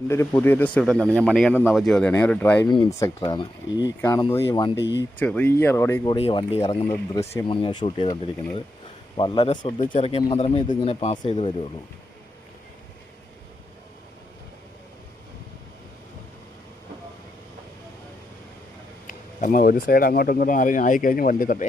എൻ്റെ ഒരു പുതിയൊരു സ്റ്റുഡൻ്റാണ്. ഞാൻ മണികണ്ഠൻ നവജ്യോതിയാണ്. ഞാൻ ഒരു ഡ്രൈവിംഗ് ഇൻസ്ട്രക്ടറാണ്. ഈ കാണുന്നത് ഈ വണ്ടി, ഈ ചെറിയ റോഡിൽ കൂടി ഈ വണ്ടി ഇറങ്ങുന്ന ദൃശ്യമാണ് ഞാൻ ഷൂട്ട് ചെയ്തുകൊണ്ടിരിക്കുന്നത്. വളരെ ശ്രദ്ധിച്ചിറക്കിയാൽ മാത്രമേ ഇതിങ്ങനെ പാസ് ചെയ്ത് വരുള്ളൂ. കാരണം ഒരു സൈഡ് അങ്ങോട്ടും ഇങ്ങോട്ടും ആയിക്കഴിഞ്ഞ് വണ്ടി തട്ടും.